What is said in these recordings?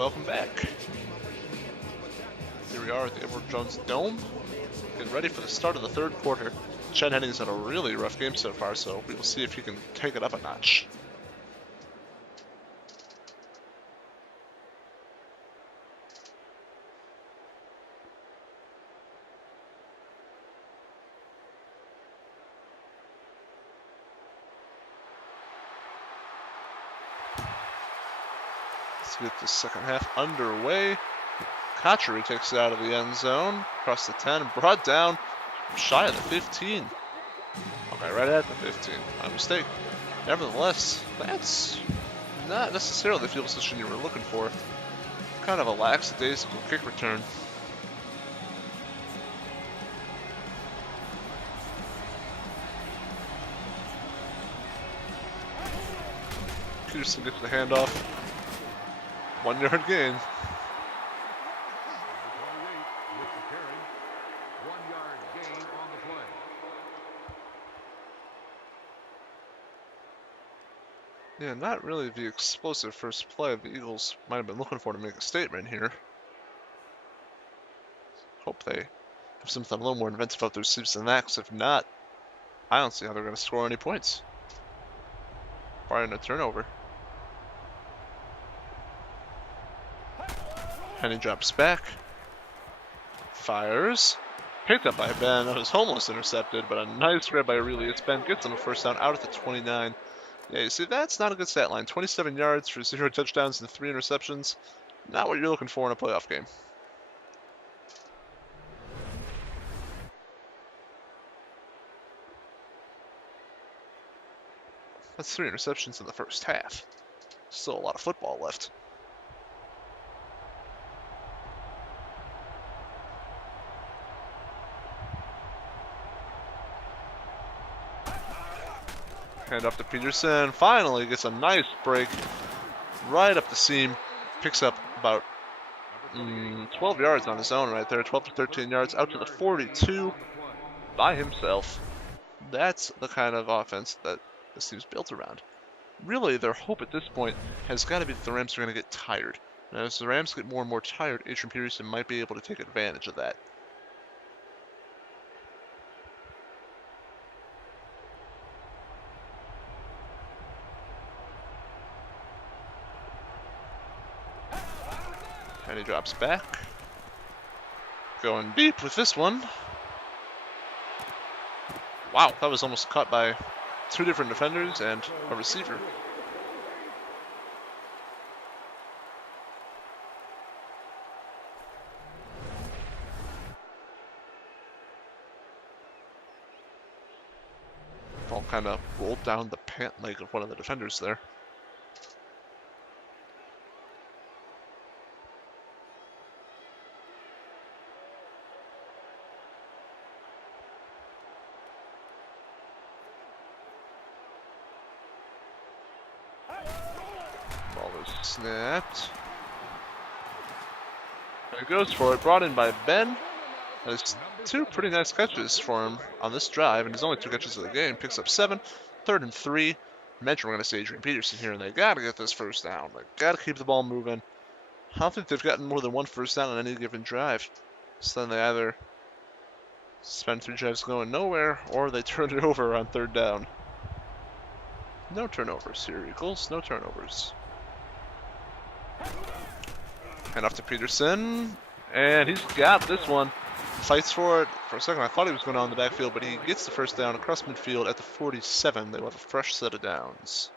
Welcome back. Here we are at the Edward Jones Dome, getting ready for the start of the third quarter. Chad Henning's had a really rough game so far, so we will see if he can take it up a notch. Let's get the second half underway. Kotchery takes it out of the end zone, across the 10, brought down shy of the 15. Okay, right at the 15. My mistake. Nevertheless, that's not necessarily the field position you were looking for. Kind of a lackadaisical kick return. Peterson gets the handoff. 1 yard gain. Yeah, not really the explosive first play the Eagles might have been looking for to make a statement here. Hope they have something a little more inventive up their sleeves than that, because if not, I don't see how they're going to score any points. Barring a turnover. Henny drops back. Fires. Picked up by Ben. It was almost intercepted, but a nice grab by Aurelius. Ben gets him a first down out at the 29. Yeah, you see, that's not a good stat line. 27 yards for 0 touchdowns and 3 interceptions. Not what you're looking for in a playoff game. That's 3 interceptions in the first half. Still a lot of football left. Hand off to Peterson. Finally gets a nice break right up the seam. Picks up about 12 yards on his own right there. 12 to 13 yards out to the 42 by himself. That's the kind of offense that this team's built around. Really, their hope at this point has got to be that the Rams are going to get tired. And as the Rams get more and more tired, Adrian Peterson might be able to take advantage of that. And he drops back. Going deep with this one. Wow, that was almost caught by 2 different defenders and a receiver. Ball kind of rolled down the pant leg of one of the defenders there. Ball is snapped. And he goes for it, brought in by Ben. There's 2 pretty nice catches for him on this drive, and his only 2 catches of the game. Picks up 7, 3rd and 3. Mention we're going to see Adrian Peterson here, and they got to get this first down. They got to keep the ball moving. I don't think they've gotten more than 1 first down on any given drive. So then they either spend 3 drives going nowhere, or they turn it over on 3rd down. No turnovers here, Eagles. No turnovers. Hand off to Peterson, and he's got this one. Fights for it. For a second, I thought he was going on the backfield, but he gets the first down across midfield at the 47. They will have a fresh set of downs.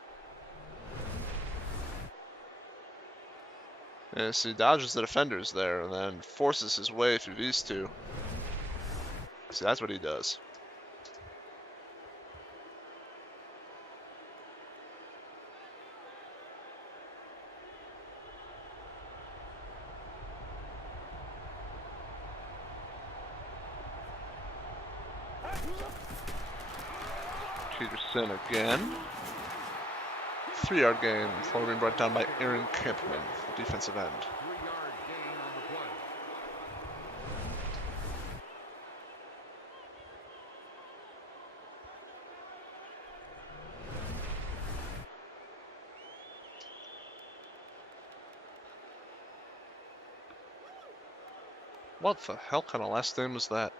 And so he dodges the defenders there and then forces his way through these 2. See, that's what he does. Peterson again. 3-yard gain. Ball being brought down by Aaron Campman, the defensive end. What the hell kind of last name was that?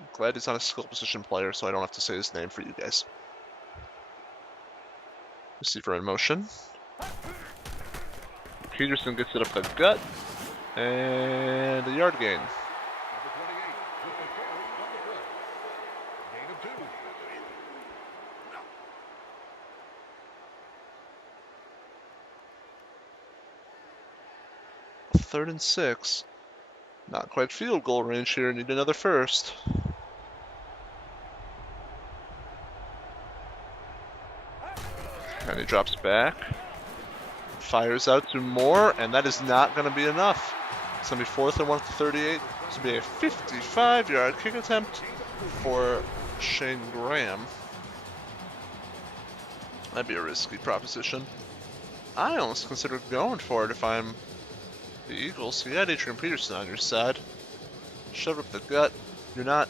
I'm glad he's not a skill position player, so I don't have to say his name for you guys. Receiver in motion. Peterson gets it up the gut. And a yard gain. 3rd and 6. Not quite field goal range here. Need another first. And he drops back. Fires out to Moore, and that is not going to be enough. It's going to be 4th and 1 at the 38. This will be a 55-yard kick attempt for Shane Graham. That'd be a risky proposition. I almost consider going for it if I'm the Eagles. You got Adrian Peterson on your side. Shove up the gut. You're not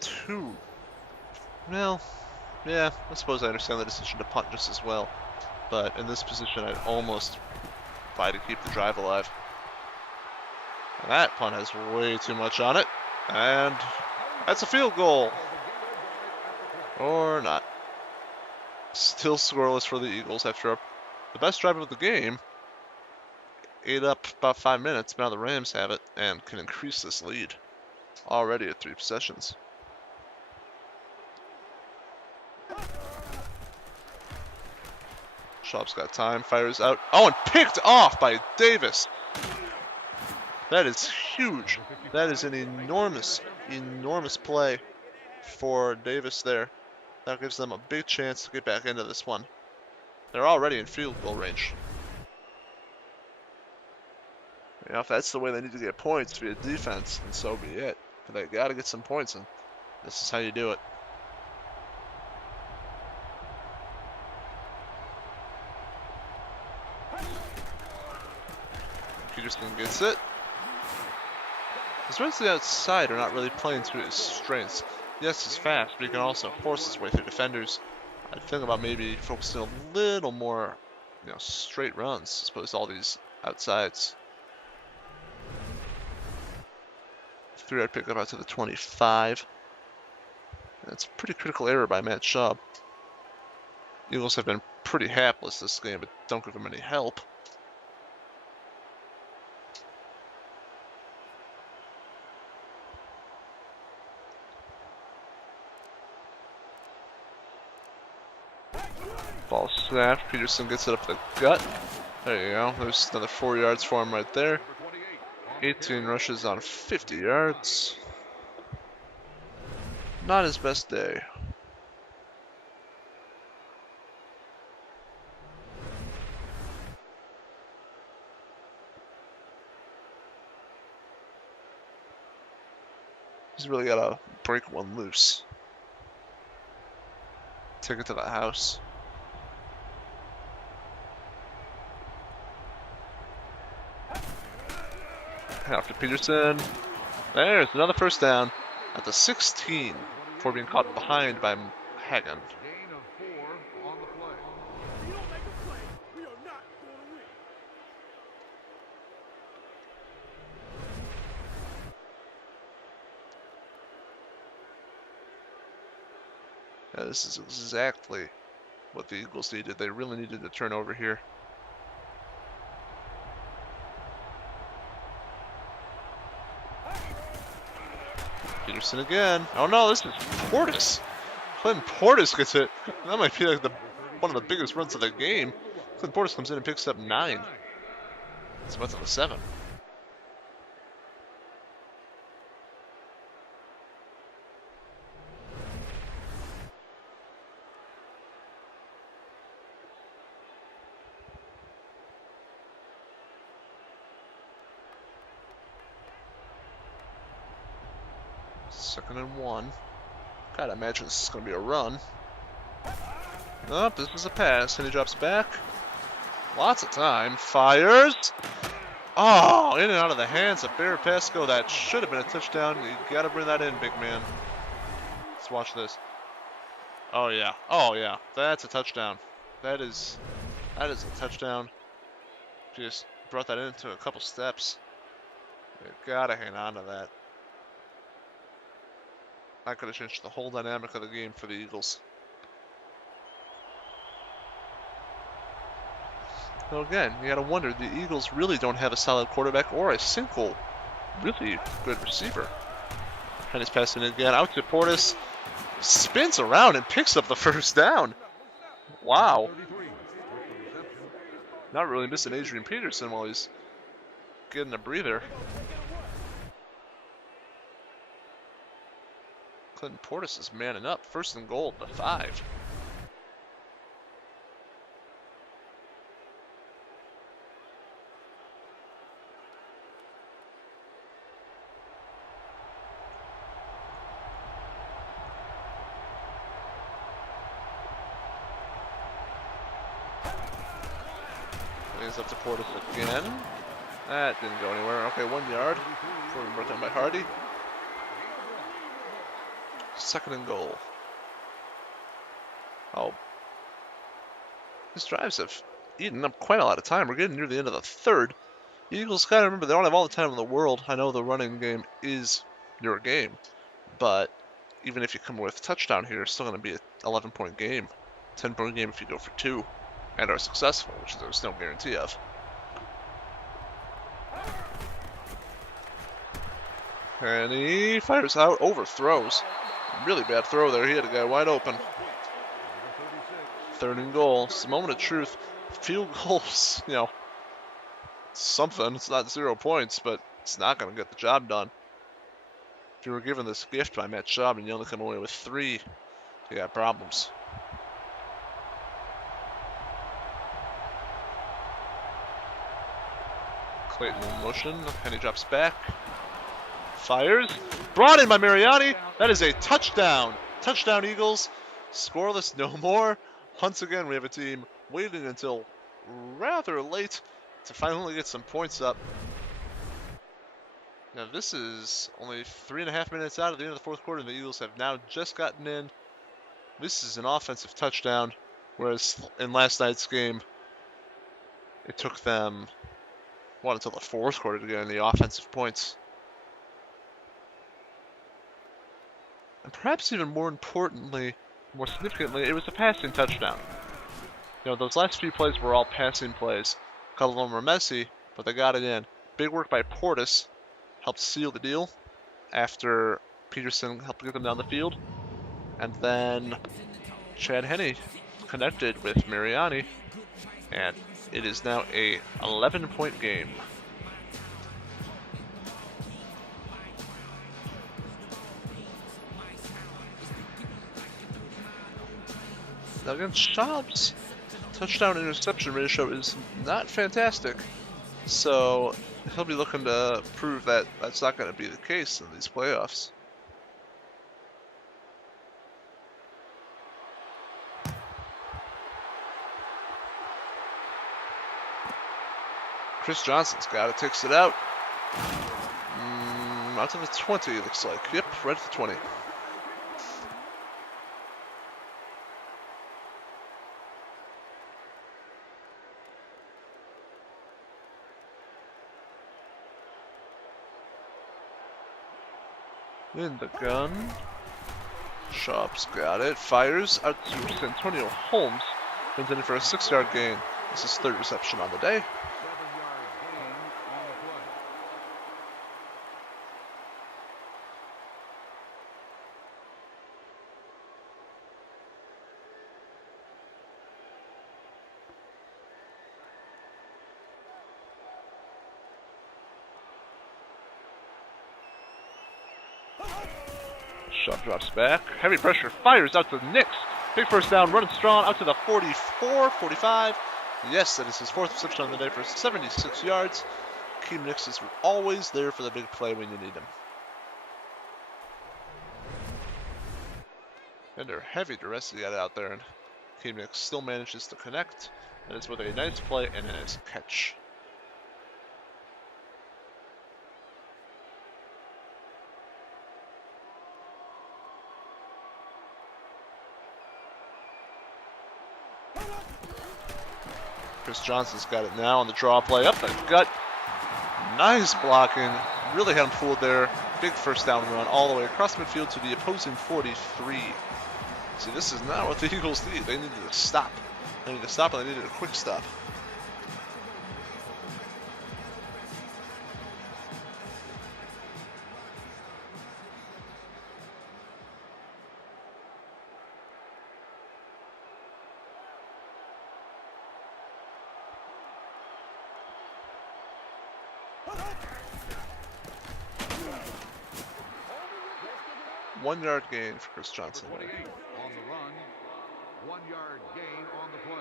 too... Well, yeah, I suppose I understand the decision to punt just as well. But in this position, I'd almost try to keep the drive alive. And that punt has way too much on it. And that's a field goal. Or not. Still scoreless for the Eagles after the best drive of the game. Ate up about 5 minutes. Now the Rams have it and can increase this lead. Already at 3 possessions. Schaub's got time, fires out. Oh, and picked off by Davis. That is huge. That is an enormous, enormous play for Davis there. That gives them a big chance to get back into this one. They're already in field goal range. You know, if that's the way they need to get points via defense, then so be it. But they got to get some points, and this is how you do it. Peterson gets it. His runs to the outside are not really playing to his strengths. Yes, he's fast, but he can also force his way through defenders. I'd think about maybe focusing a little more, straight runs as opposed to all these outsides. 3-yard pickup out to the 25. That's a pretty critical error by Matt Schaub. Eagles have been pretty hapless this game, but don't give them any help. Ball snapped. Peterson gets it up the gut. There you go. There's another 4 yards for him right there. 18 rushes on 50 yards. Not his best day. He's really got to break one loose. Take it to the house. After Peterson. There's another first down at the 16 before being caught behind by Hagan. Yeah, this is exactly what the Eagles needed. They really needed to turn over here. Peterson again. Oh no, this is Portis. Clinton Portis gets it. That might be like one of the biggest runs of the game. Clinton Portis comes in and picks up 9. So that's on the 7. Second and 1. Gotta imagine this is gonna be a run. Nope, this is a pass, and he drops back. Lots of time. Fires. Oh, in and out of the hands of Bear Pasco. That should have been a touchdown. You gotta bring that in, big man. Let's watch this. Oh yeah. Oh yeah. That's a touchdown. That is a touchdown. Just brought that into a couple steps. You gotta hang on to that. That could have changed the whole dynamic of the game for the Eagles. So again, you gotta wonder, the Eagles really don't have a solid quarterback or a single really good receiver. Henny's passing it again out to Portis. Spins around and picks up the first down. Wow. Not really missing Adrian Peterson while he's getting a breather. Clinton Portis is manning up. First and goal at the 5. Lays up to Portis again. That didn't go anywhere. Okay, 1 yard. Before we brought down by Hardy. Second and goal. Oh. These drives have eaten up quite a lot of time. We're getting near the end of the third. The Eagles gotta remember they don't have all the time in the world. I know the running game is your game, but even if you come with a touchdown here, it's still gonna be an 11-point game. 10-point game if you go for 2 and are successful, which there's no guarantee of. And he fires out, overthrows. Really bad throw there. He had a guy wide open. Third and goal. It's a moment of truth. Field goals, you know, something. It's not 0 points, but it's not going to get the job done. If you were given this gift by Matt Schaub and you only come away with 3, you got problems. Clayton in motion. Henny drops back. Fires. Brought in by Mariani. That is a touchdown. Touchdown, Eagles. Scoreless no more. Once again, we have a team waiting until rather late to finally get some points up. Now, this is only 3.5 minutes out of the end of the fourth quarter, and the Eagles have now just gotten in. This is an offensive touchdown, whereas in last night's game, it took them, what, until the fourth quarter to get in the offensive points. And perhaps even more importantly, more significantly, it was a passing touchdown. You know, those last few plays were all passing plays. A couple of them were messy, but they got it in. Big work by Portis. Helped seal the deal after Peterson helped get them down the field. And then Chad Henne connected with Mariani. And it is now a 11-point game. Now again, Schaub's touchdown interception ratio is not fantastic, so he'll be looking to prove that that's not going to be the case in these playoffs. Chris Johnson's got it, takes it out. Out to the 20, it looks like. Yep, right at the 20. In the gun. Schaub's got it. Fires out to Antonio Holmes. Intended for a 6-yard gain. This is 3rd reception on the day. Schaub drops back. Heavy pressure. Fires out to the Knicks. Big first down. Running strong out to the 44, 45. Yes, that is his 4th reception on the day for 76 yards. Keem Nicks is always there for the big play when you need him. And they're heavy duress to get out there, and Keem Nicks still manages to connect. And it's with a nice play and a nice catch. Chris Johnson's got it now on the draw play up the gut. Nice blocking. Really had him fooled there. Big first down run all the way across midfield to the opposing 43. See, this is not what the Eagles need. They needed to stop. They needed to stop, and they needed a quick stop. One-yard gain for Chris Johnson. On the run, 1-yard gain on the play.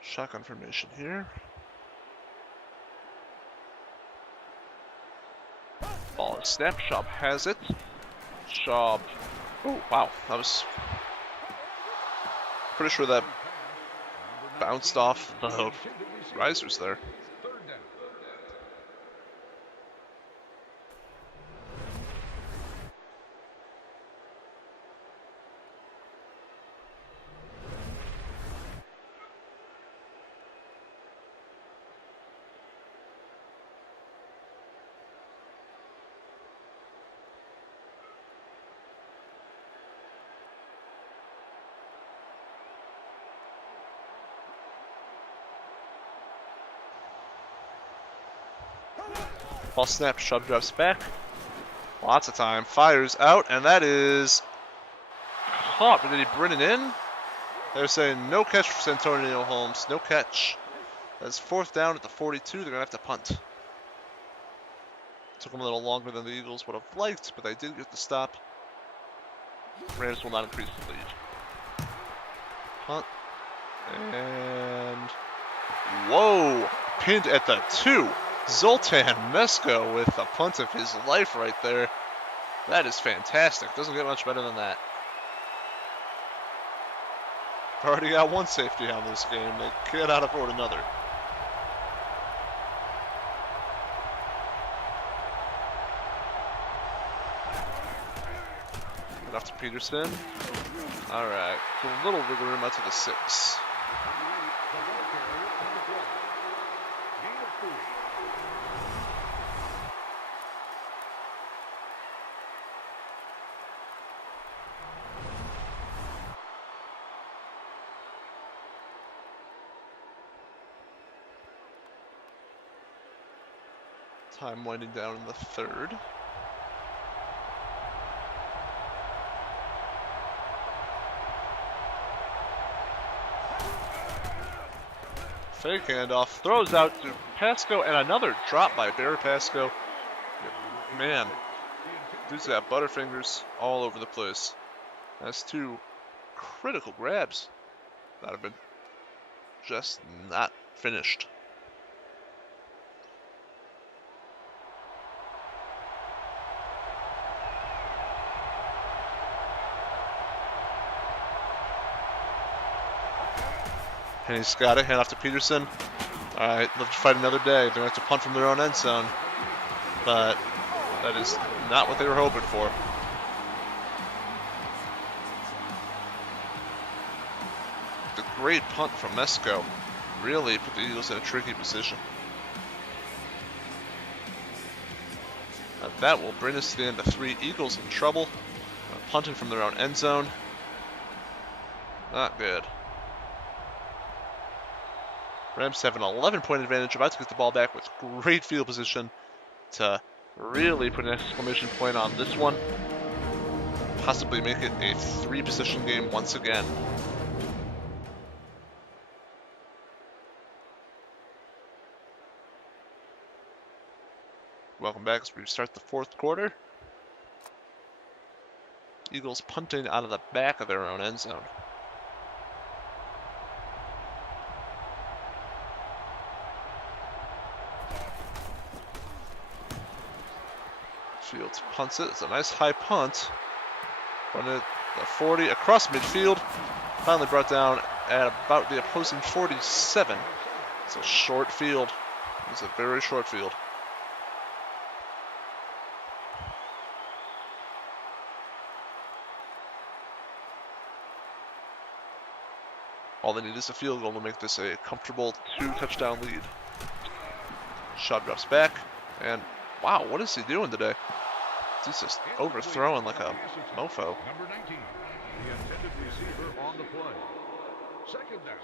Shotgun formation here. Ball is snapped. Schaub has it. Schaub. Oh, wow. That was pretty sure that bounced off the risers there. Ball snap, Schaub drops back. Lots of time. Fires out, and that is caught. But did he bring it in? They're saying no catch for Santonio Holmes. No catch. That's 4th down at the 42. They're going to have to punt. Took them a little longer than the Eagles would have liked, but they did get the stop. Rams will not increase the lead. Punt. And whoa! Pinned at the 2. Zoltan Mesko with the punt of his life right there. That is fantastic. Doesn't get much better than that. Already got one safety on this game. They cannot afford another. Get off to Peterson. All right. A little wiggle room out to the 6. Time winding down in the 3rd. Fake handoff, throws out to Pasco, and another drop by Bear Pasco. Man, dude's got butterfingers all over the place. That's 2 critical grabs that have been just not finished. And he's got it, hand off to Peterson. All right, let's fight another day. They're going to have to punt from their own end zone. But that is not what they were hoping for. The great punt from Mesko really put the Eagles in a tricky position. Now that will bring us to the end of 3. Eagles in trouble. Punting from their own end zone. Not good. Rams have an 11-point advantage, about to get the ball back with great field position to really put an exclamation point on this one. Possibly make it a 3-position game once again. Welcome back as we start the 4th quarter. Eagles punting out of the back of their own end zone. Fields punts it. It's a nice high punt. But it The 40 across midfield. Finally brought down at about the opposing 47. It's a short field. It's a very short field. All they need is a field goal to make this a comfortable 2-touchdown lead. Shaw drops back, and wow, what is he doing today? He's just overthrowing like a mofo. Number 19, the intended receiver on the play. Second down.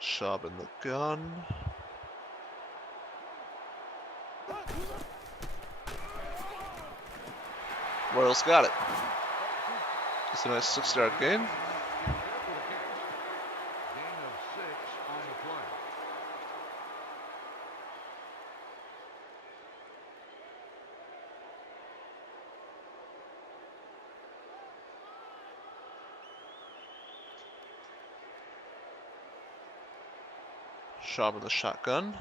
Schaub in the gun. Royals got it. It's a nice 6-yard gain. Gain of 6 on the play. Schaub in the shotgun.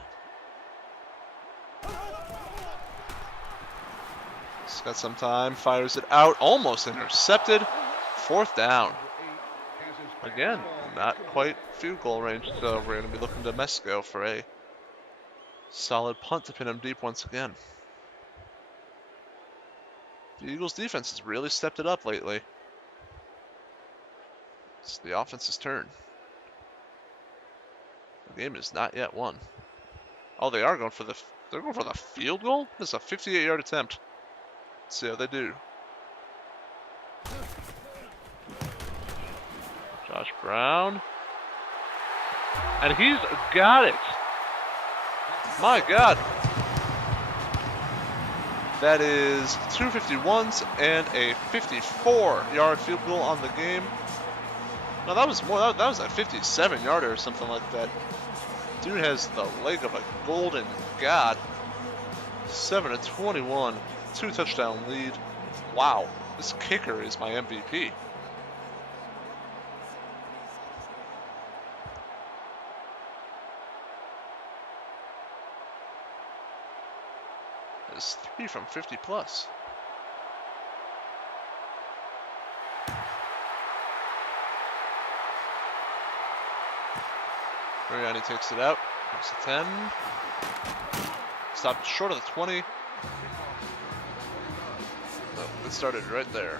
He's got some time, fires it out, almost intercepted. 4th down. Again, not quite field goal range, so we're going to be looking to Mesco for a solid punt to pin him deep once again. The Eagles' defense has really stepped it up lately. It's the offense's turn. The game is not yet won. Oh, they are going for the field goal? This is a 58-yard attempt. Let's see how they do. Josh Brown. And he's got it. My God. That is 2 51s and a 54-yard field goal on the game. No, that was more. That was a 57-yarder or something like that. Dude has the leg of a golden god. 7-21, 2-touchdown lead. Wow, this kicker is my MVP. It's 3 from 50 plus. Mariani takes it out. Comes to 10. Stopped short of the 20. Oh, it started right there.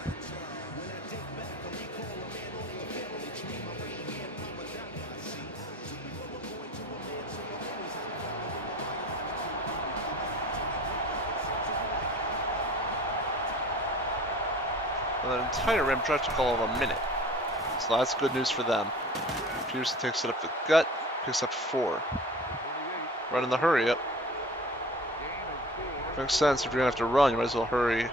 And that entire rim drive took all of a minute. So that's good news for them. Peterson takes it up the gut, picks up 4. Running the hurry up. Makes sense. If you're going to have to run, you might as well hurry and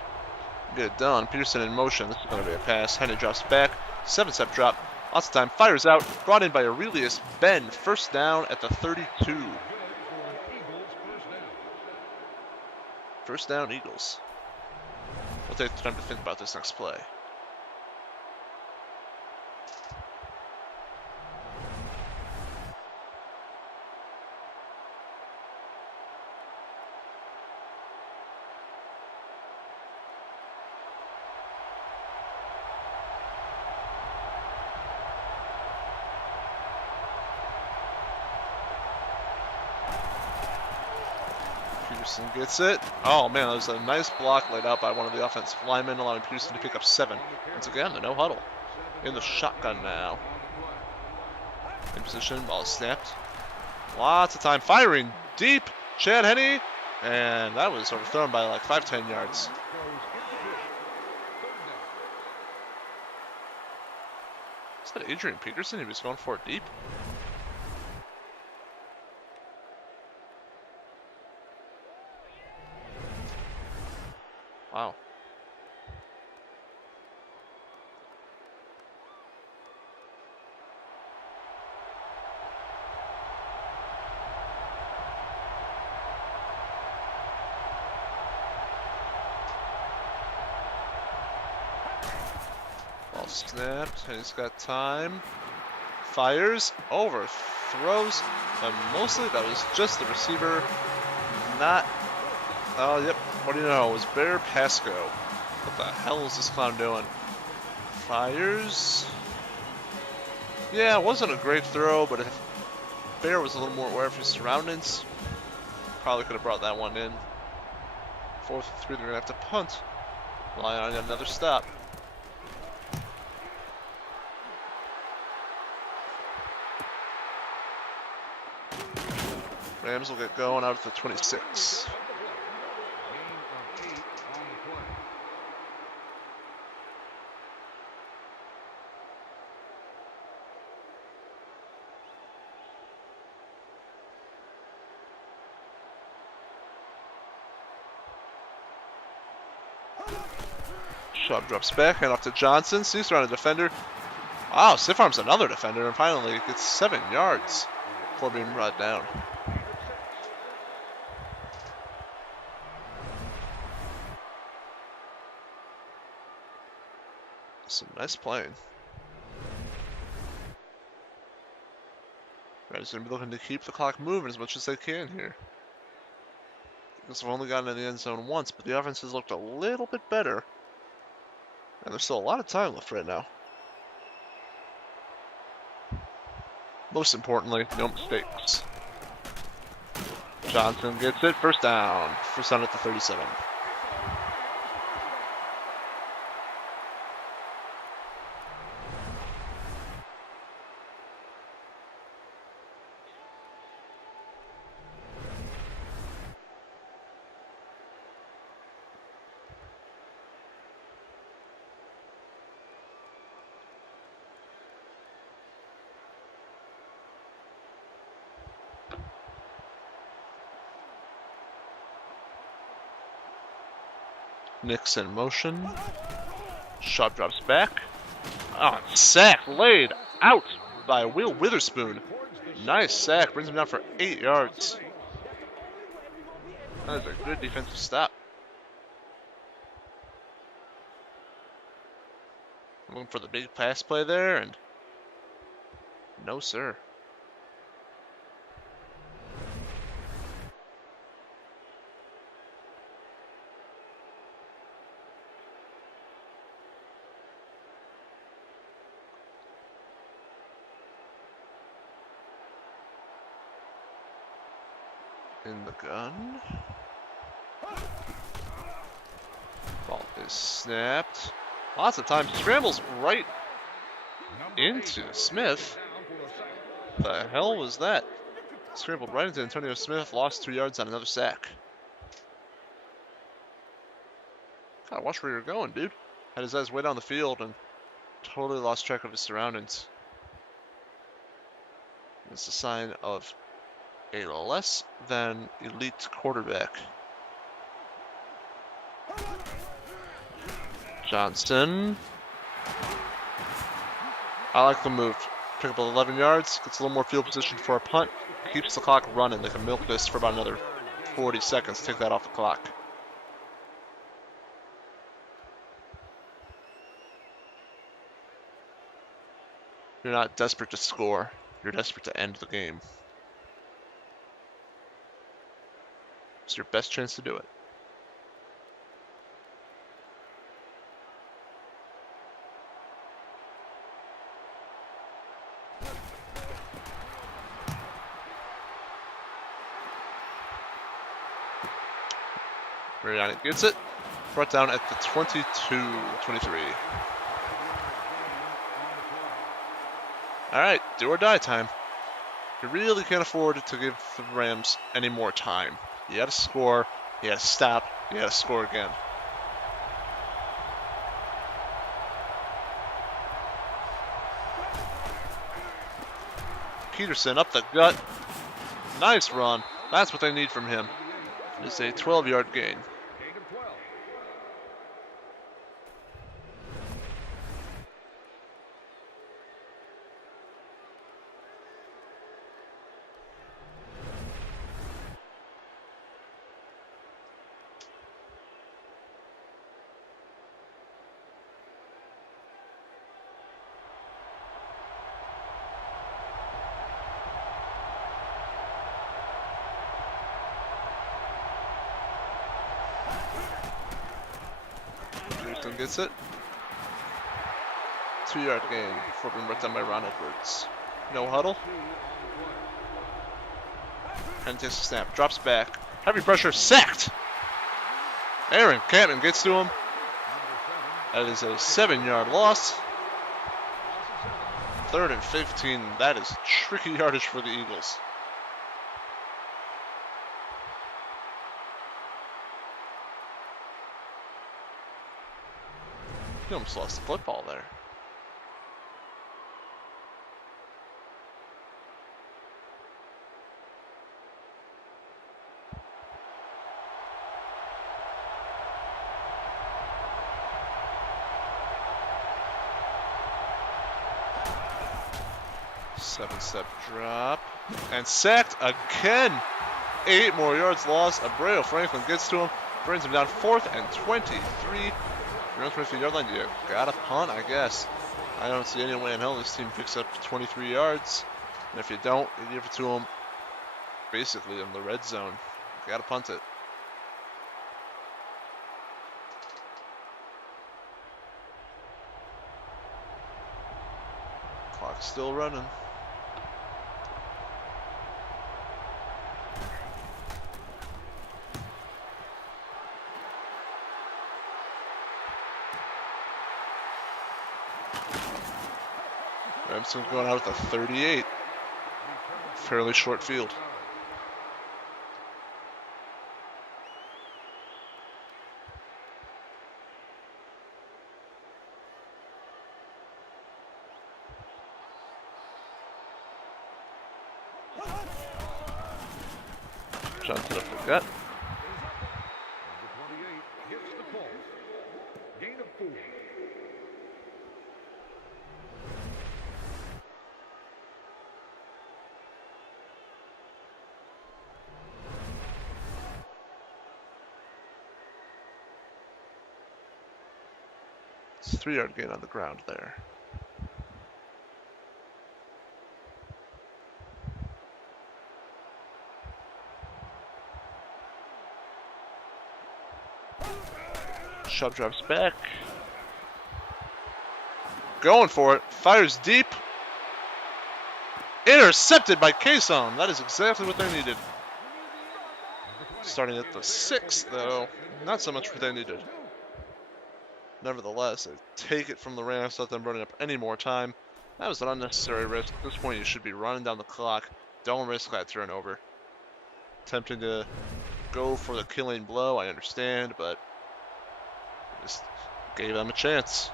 get it done. Peterson in motion. This is going to be a pass. Henry drops back. 7-step drop. Lots of time. Fires out. Brought in by Aurelius Ben. 1st down at the 32. 1st down, Eagles. We'll take the time to think about this next play. Peterson gets it. Oh man, that was a nice block laid out by one of the offensive linemen, allowing Peterson to pick up 7. Once again, the no huddle. In the shotgun now. In position, ball is snapped. Lots of time firing deep. Chad Henne, and that was overthrown by like 5-10 yards. Is that Adrian Peterson? He was going for it deep. Wow. Ball snapped, and he's got time. Fires, overthrows, and mostly that was just the receiver. Not. Oh, yep. What do you know? It was Bear Pasco. What the hell is this clown doing? Fires. Yeah, it wasn't a great throw, but if Bear was a little more aware of his surroundings, probably could have brought that one in. 4th and 3, they're going to have to punt. Relying on another stop. Rams will get going out at the 26. Gain of 8 on the play. Schaub drops back, hand off to Johnson. Sees around a defender. Wow, stiff arms another defender, and finally gets 7 yards before being brought down. Some nice playing. Reds going to be looking to keep the clock moving as much as they can here. Because they've only gotten in the end zone once, but the offense has looked a little bit better. And there's still a lot of time left right now. Most importantly, no mistakes. Johnson gets it, first down. First down at the 37. Nick's in motion. Schaub drops back. Oh, sack laid out by Will Witherspoon. Nice sack, brings him down for 8 yards. That is a good defensive stop. Looking for the big pass play there, and no, sir. In the gun. Ball is snapped. Lots of time. Scrambles right into Smith. The hell was that? Scrambled right into Antonio Smith. Lost 2 yards on another sack. Gotta watch where you're going, dude. Had his eyes way down the field and totally lost track of his surroundings. It's a sign of a less than elite quarterback. Johnson. I like the move. Pick up 11 yards, gets a little more field position for a punt, keeps the clock running. They can milk this for about another 40 seconds, take that off the clock. You're not desperate to score, you're desperate to end the game. It's your best chance to do it. Mariani gets it. Brought down at the 22-23. Alright, do or die time. You really can't afford to give the Rams any more time. You gotta score, you gotta stop, you gotta score again. Peterson up the gut. Nice run. That's what they need from him. It's a 12-yard gain. Franklin gets it. 2-yard gain before being brought down by Ron Edwards. No huddle. And takes a snap. Drops back. Heavy pressure. Sacked. Aaron Campman gets to him. That is a 7-yard loss. 3rd and 15. That is tricky yardage for the Eagles. He almost lost the football there. Seven-step drop. And sacked again. 8 more yards lost. Abreu Franklin gets to him. Brings him down 4th and 23. Around 23-yard line. You got a punt, I guess. I don't see any way in hell this team picks up 23 yards. And if you don't, you give it to them basically in the red zone. You got to punt it. Clock's still running. Remsen going out with a 38. Fairly short field. John to the gut. Number 28 hits the ball. Gain of 4. It's a 3-yard gain on the ground there. Chubb drops back. Going for it. Fires deep. Intercepted by Kason. That is exactly what they needed. Starting at the 6, though. Not so much what they needed. Nevertheless, they take it from the Rams, let them run up any more time. That was an unnecessary risk. At this point, you should be running down the clock. Don't risk that turnover. Attempting to go for the killing blow, I understand, but just gave them a chance.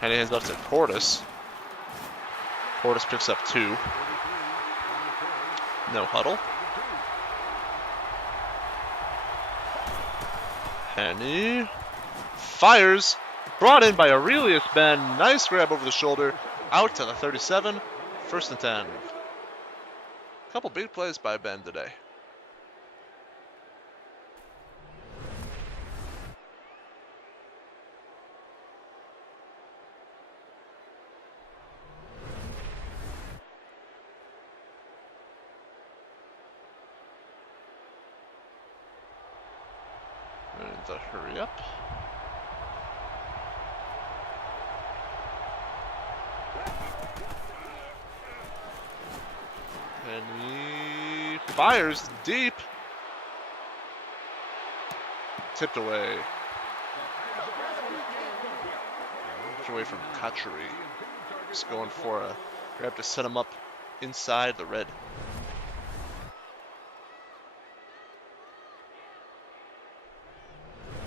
And he hands off to Portis. Portis picks up 2. No huddle. Henny fires. Brought in by Aurelius Ben. Nice grab over the shoulder. Out to the 37. 1st and 10. A couple big plays by Ben today. The hurry up. And he fires deep. Tipped away. Tipped away from Kachuri. Just going for a grab to set him up inside the red.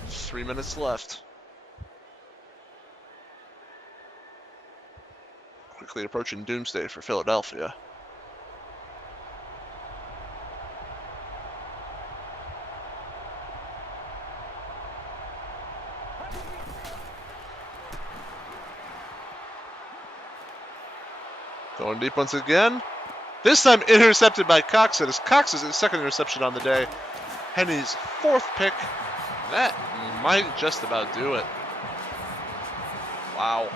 Three minutes left. Quickly approaching doomsday for Philadelphia. Going deep once again. This time intercepted by Cox. It is Cox's 2nd interception on the day. Henny's 4th pick. That might just about do it. Wow.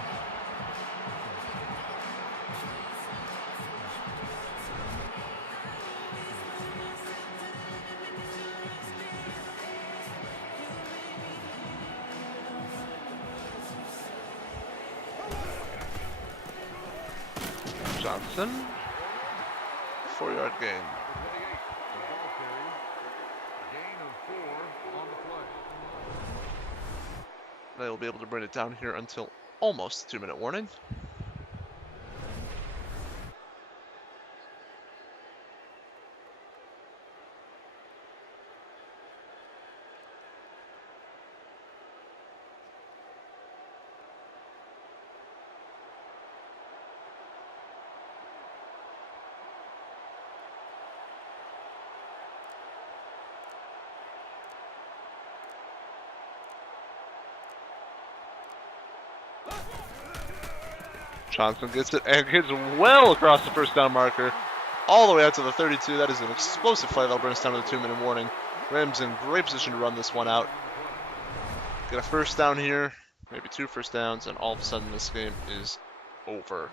Johnson. 4-yard gain. The ball carrier. Gain of 4 on the play. They will be able to bring it down here until almost the 2-minute warning. Johnson gets it and gets well across the first down marker, all the way out to the 32. That is an explosive play that'll bring us down to the 2-minute warning. Rams in great position to run this one out. Get a first down here, maybe 2 first downs, and all of a sudden this game is over.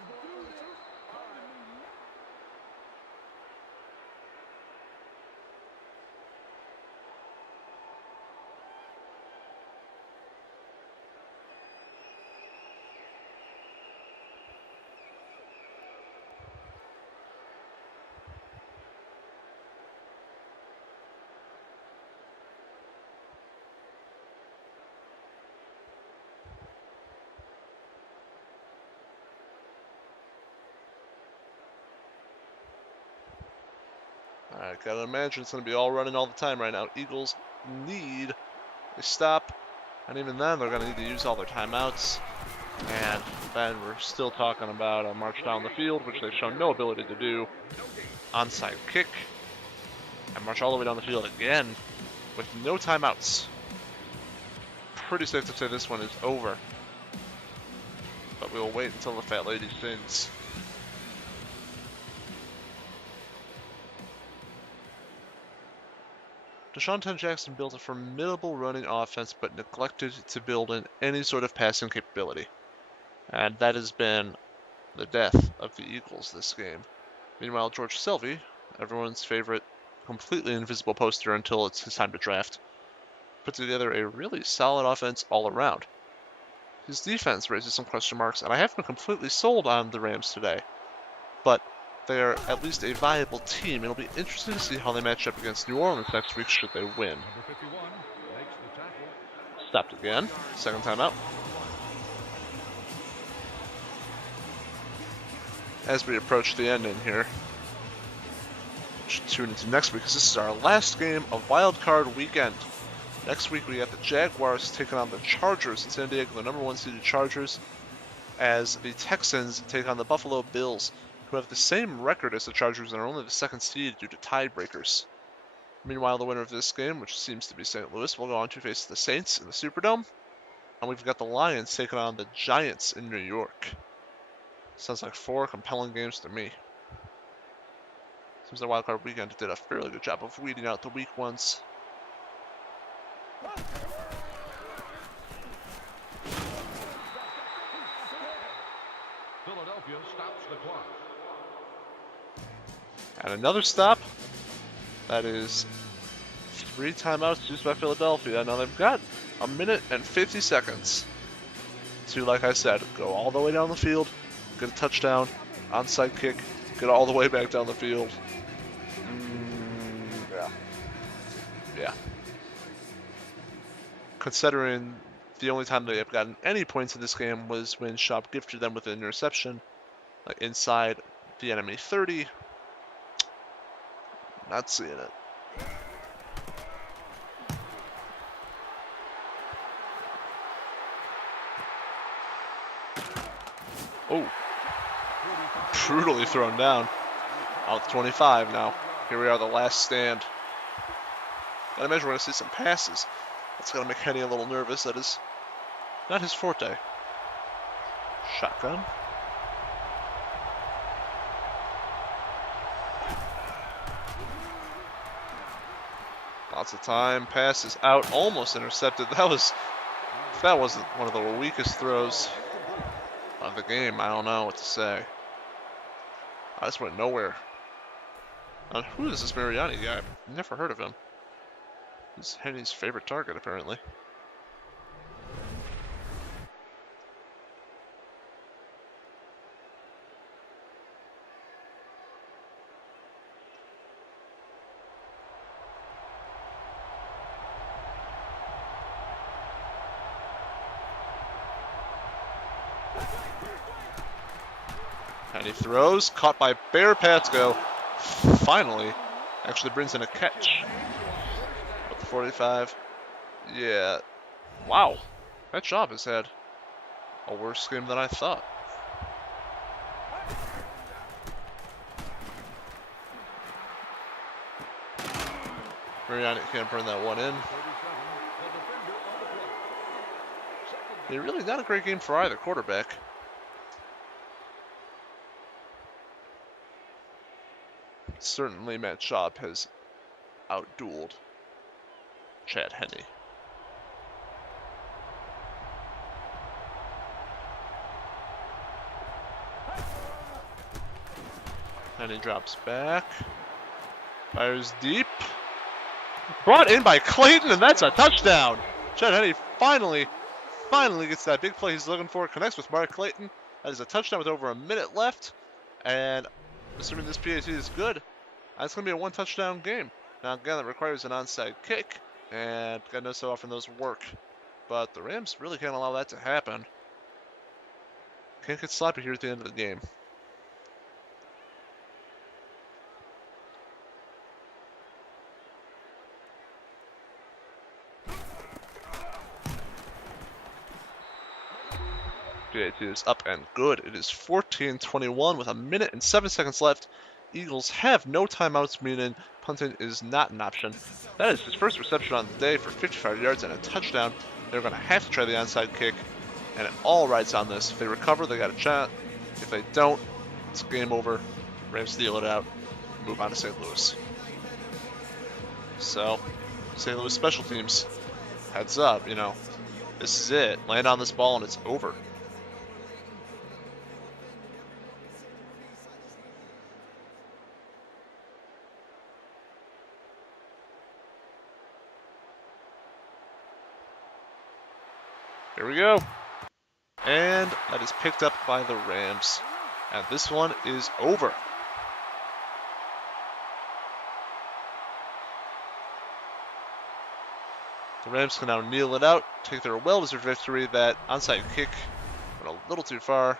Alright, gotta imagine it's gonna be all running all the time right now. Eagles need a stop, and even then they're gonna need to use all their timeouts. And then we're still talking about a march down the field, which they've shown no ability to do. Onside kick, and march all the way down the field again with no timeouts. Pretty safe to say this one is over. But we will wait until the fat lady sings. Deshaun Jackson built a formidable running offense, but neglected to build in any sort of passing capability. And that has been the death of the Eagles this game. Meanwhile, George Selvey, everyone's favorite completely invisible poster until it's his time to draft, put together a really solid offense all around. His defense raises some question marks, and I haven't been completely sold on the Rams today. But they are at least a viable team. It'll be interesting to see how they match up against New Orleans next week should they win. Number 51 makes the tackle. Stopped again. Second time out. As we approach the ending here, we should tune into next week because this is our last game of Wild Card Weekend. Next week we have the Jaguars taking on the Chargers in San Diego, the number 1 seeded Chargers, as the Texans take on the Buffalo Bills, who have the same record as the Chargers and are only the 2nd seed due to tiebreakers. Meanwhile, the winner of this game, which seems to be St. Louis, will go on to face the Saints in the Superdome, and we've got the Lions taking on the Giants in New York. Sounds like 4 compelling games to me. Seems like Wild Card Weekend did a fairly good job of weeding out the weak ones. Philadelphia stops the clock. And another stop. That is 3 timeouts used by Philadelphia. Now they've got 1 minute and 50 seconds to, like I said, go all the way down the field, get a touchdown, onside kick, get all the way back down the field. Yeah. Considering the only time they have gotten any points in this game was when Schaub gifted them with an interception inside the enemy 30. Not seeing it. Oh. Brutally thrown down. Out 25 now. Here we are, the last stand. I imagine we're going to see some passes. That's going to make Henny a little nervous. That is not his forte. Shotgun. Lots of time. Passes out. Almost intercepted. That wasn't one of the weakest throws of the game. I don't know what to say. I just went nowhere. Who is this Mariani guy? I've never heard of him. He's Henny's favorite target, apparently. And he throws, caught by Bear Patsko. Finally, actually brings in a catch. With the 45. Yeah. Wow. That job has had a worse game than I thought. Mariani can't burn that one in. Yeah, really not a great game for either quarterback. Certainly Matt Schaub has outdueled Chad Henne. And he drops back. Fires deep. Brought in by Clayton, and that's a touchdown. Chad Henne finally gets that big play he's looking for. Connects with Mark Clayton. That is a touchdown with over a minute left. And assuming this PAT is good, that's going to be a one-touchdown game. Now, again, that requires an onside kick. And God knows how often those work. But the Rams really can't allow that to happen. Can't get sloppy here at the end of the game. PAT is up and good. It is 14-21 with a minute and 7 seconds left. Eagles have no timeouts, meaning punting is not an option. That is his first reception on the day for 55 yards and a touchdown. They're going to have to try the onside kick, and it all rides on this. If they recover, they got a shot. If they don't, it's game over. Rams deal it out, move on to St. Louis. So, St. Louis special teams, heads up, you know, this is it. Land on this ball and it's over. Here we go. And that is picked up by the Rams. And this one is over. The Rams can now kneel it out, take their well-deserved victory. That onside kick went a little too far.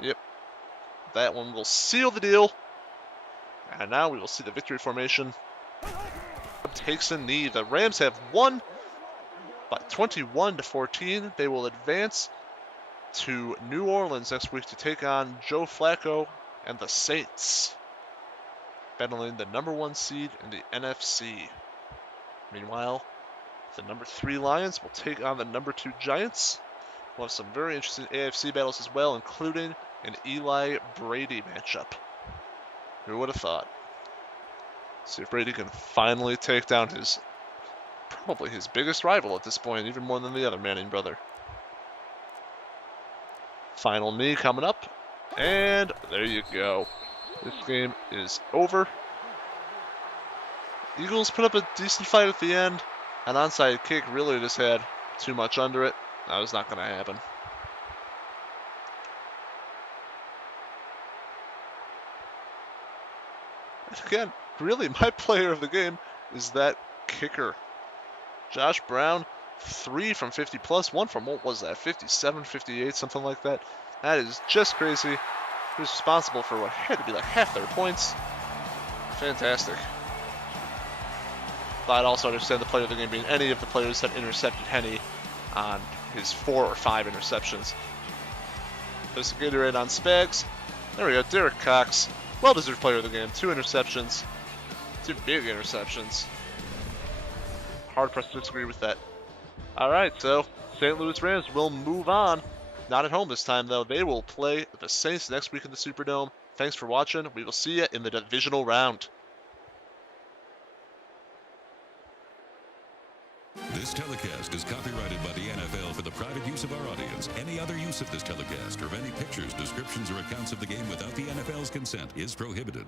Yep. That one will seal the deal. And now we will see the victory formation. Takes a knee. The Rams have won by 21-14. They will advance to New Orleans next week to take on Joe Flacco and the Saints, battling the #1 seed in the NFC. Meanwhile, the #3 Lions will take on the #2 Giants. We'll have some very interesting AFC battles as well, including an Eli Brady matchup. Who would have thought? See if Brady can finally take down probably his biggest rival at this point, even more than the other Manning brother. Final knee coming up, and there you go. This game is over. Eagles put up a decent fight at the end. An onside kick really just had too much under it. That was not going to happen. And again, really, my player of the game is that kicker. Josh Brown, 3 from 50 plus, 1 from, what was that, 57, 58, something like that. That is just crazy. He was responsible for what had to be like half their points. Fantastic. But I'd also understand the player of the game being any of the players that intercepted Henne on his 4 or 5 interceptions. There's a Gatorade on Spags. There we go, Derek Cox. Well-deserved player of the game. 2 interceptions. 2 big interceptions. Hard pressed to disagree with that. Alright, so St. Louis Rams will move on. Not at home this time, though. They will play the Saints next week in the Superdome. Thanks for watching. We will see you in the divisional round. This telecast is copyrighted by the NFL for the private use of our audience. Any other use of this telecast or of any pictures, descriptions, or accounts of the game without the NFL's consent is prohibited.